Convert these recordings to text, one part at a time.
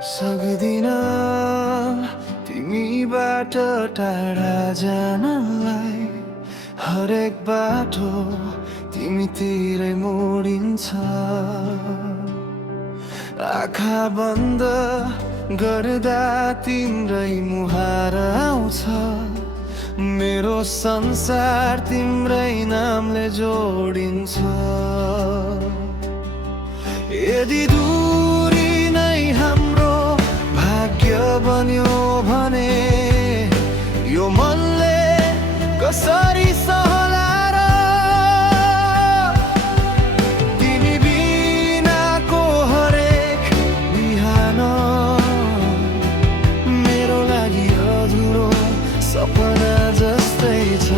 सक्दिन तिमीबाट टाढा जानलाई। हरेक बाटो तिमीतिरै मोडिन्छ। आँखा बन्द गर्दा तिम्रै मुहार आउँछ। मेरो संसार तिम्रै नामले जोडिन्छ। यदि दूरी नै हाम्रो भाग्य बन्यो भने यो मनले कसरी सहला र? तिमी बिनाको हरेक बिहान मेरो लागि अधुरो सपना जस्तै छ।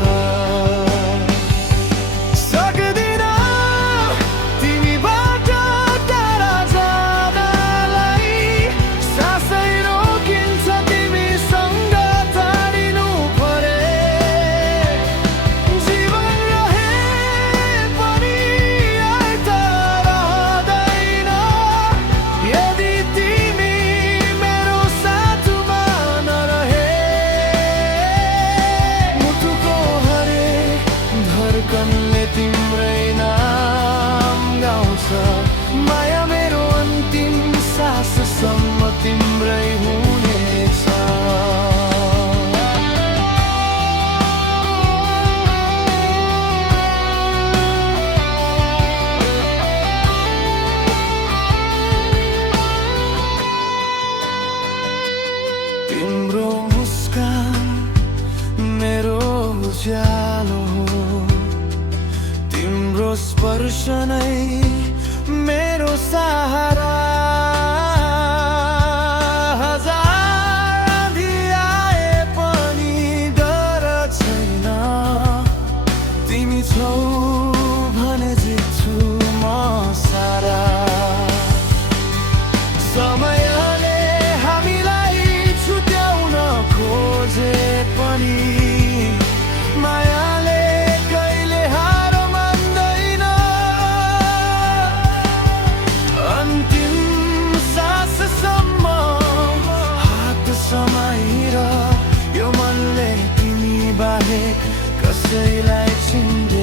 धड्कनले तिम्रै नाम गाउँछ। माया मेरो अन्तिम साससम्म तिम्रै हुनेछ। तिम्रो मुस्कान मेरो उज्यालो हो। तिम्रो स्पर्श नै मेरो सहारा। हजार आँधी आए पनि डर छैन। तिमी छौ भने जित्छु म सारा। समयले हामीलाई छुट्याउन खोजे पनि मायाले कहिले हार मान्दैन। अन्तिम साससम्म हात समाएर यो मनले तिमी बाहेक कसैलाई चिन्दैन।